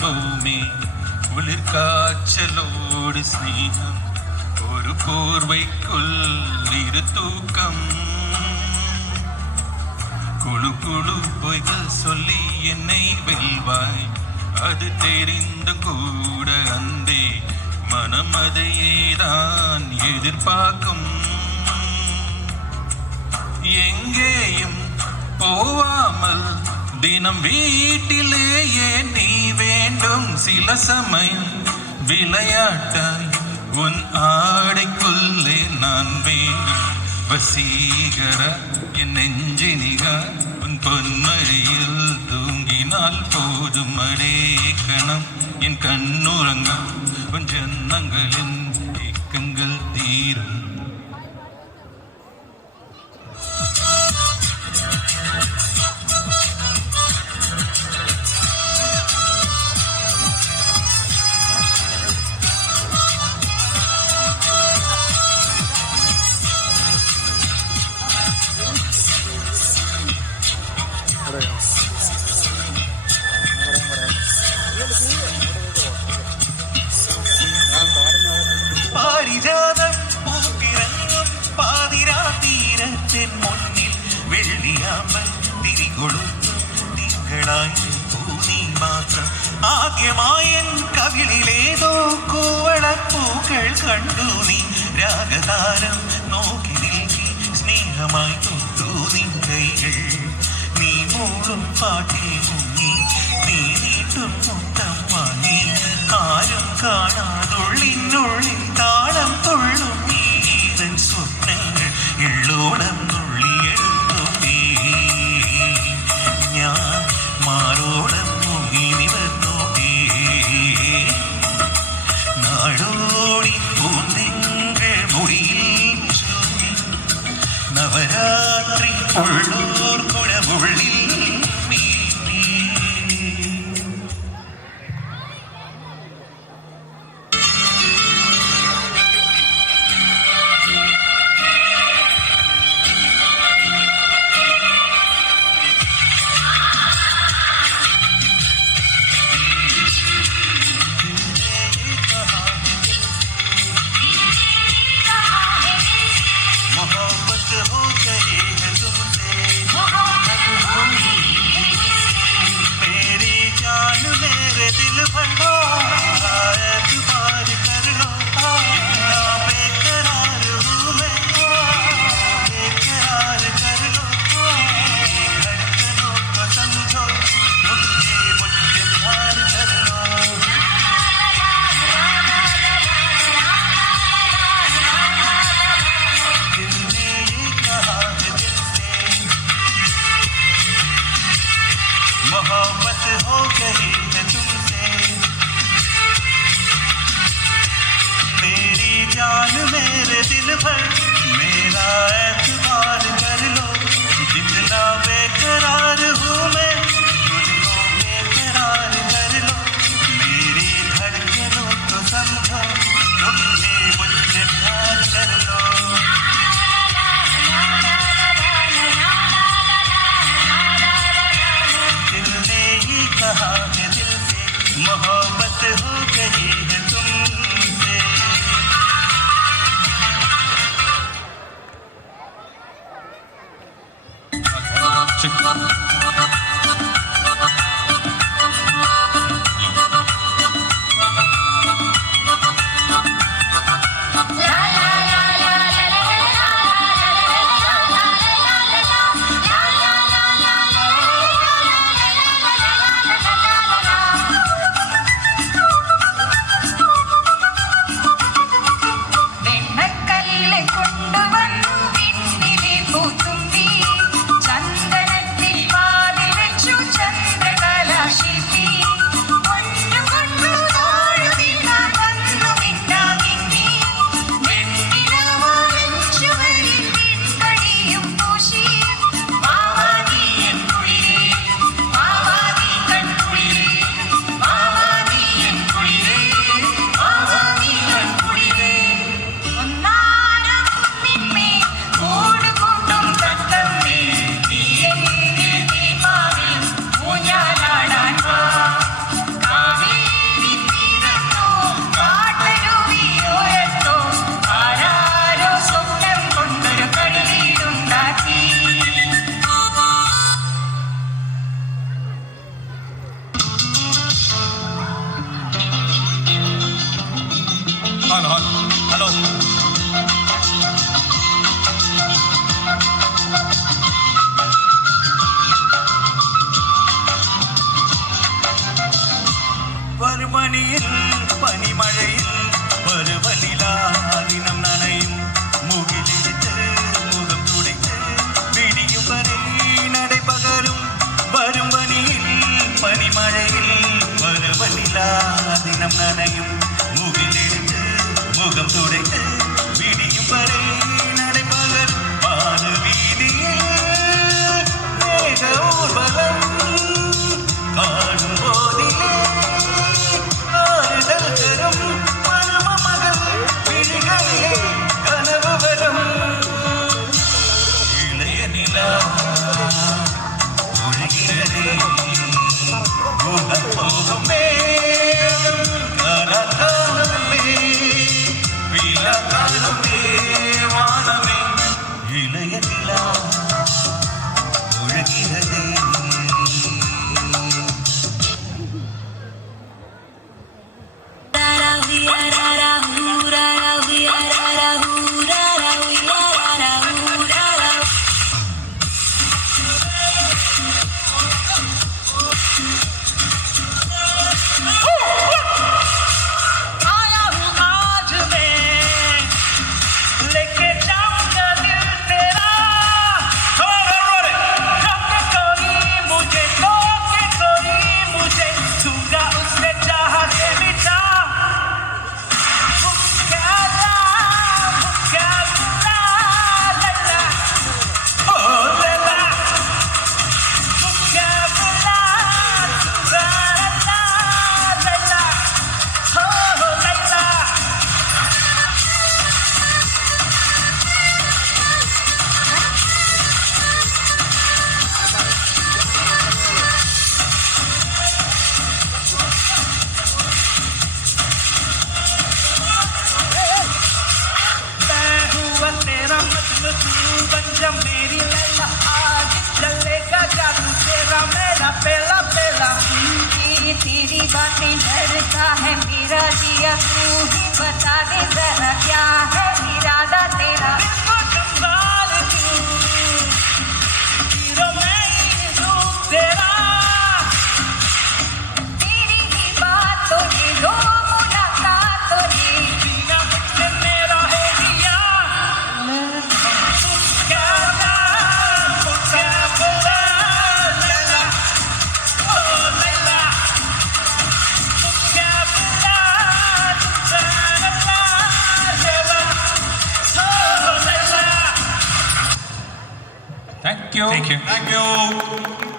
ഭൂമി കുളിർക്കാച്ചലോട് സ്നേഹം ഒരു പോർവൈക്കുള്ളിരു തൂക്കം குழு குழு பொய்கள் சொல்லி என்னை வெல்வாய் அது தெரிந்து கூட அந்தே மனம் அதையேதான் எதிர்பார்க்கும் எங்கேயும் போவாமல் தினம் வீட்டிலேயே நீ வேண்டும் சில சமயம் விளையாட்டாய் உன் ஆடைக்குள்ளே நான் வேண்டும் வசீகர என் நெஞ்சினிக உன் பொன்மழையில் தூங்கினால் போதும் அடேக்கணம் என் கண்ணுறங்கம் உன் ஜன்னங்களின் ஏக்கங்கள் தீரும் പാരിജാതം പൂത്തിറങ്ങും പാതിരാതീരത്തിൻ മുന്നിൽ വെള്ളിയാമ്പൽ തിരികൊളുത്തും തിങ്കളായി പൂനീ മാത്രം ആദ്യമായൻ കവിളിലേതോ കൂവളപ്പൂക്കൾ കണ്ടു നീ രാഗതാരം നോക്കി നിൽക്കി സ്നേഹമായി തൊട്ടു നിൻ കൈകൾ നീ മൂളും പാട്ടിൽ മുങ്ങി നീ നീട്ടും മുത്തം വാങ്ങി ആരും കാണാതുള്ളിനുള്ളിൽ താളം തുള്ളും നീതൻ സ്വപ്നങ്ങൾ എള്ളോളം നുള്ളിയെടുത്തു ഞാൻ മാറോളം മുങ്ങി നിവർന്നോട്ടേ നാടോടി പൂന്തിങ്കൾ മൊഴിയിൽ ചൂടി നവരാത്രി ഉള്ളൂർ കുടമുള്ളിൽ मोहब्बत हो गई है तुमसे मेरी जान मेरे दिल भर मेरा एतबार कर लो जितना बेकरार हूँ मैं तुझको बेकरार कर लो मेरी धड़कनों को समझो तुमने मुझसे प्यार कर लो मोहब्बत हो गई है तुमसे ഹോൺ ഹലോ പരുമണിയിൽ പനിമഴയിൽ പരുവനിലാദിനം നനയും മുകിലിടിച്ച് മുഖം തുടിച്ച് പിടിയും വരെ നടപകരും വരും പനിയിൽ പനിമഴയിൽ പരുവനിലാദിനം നനയും മുകിലിടിച്ച് മുഖം തുടിച്ച് പിടിയും വരെ നടപകരും പാലുവീതിയിൽ മേഘോർവലം കാണുമ്പോതിലേ मेरी लैला आज चलेगा जादू तेरा मेरा पहला पहला तेरी बातें डरता है मेरा जिया तू ही बता दे जरा क्या है इरादा तेरा संभाल तू हीरो मैं हूँ तेरा तेरी ही बातों ने रो मुलाकातों ने बिना मुझसे मेरा है दिया Thank you.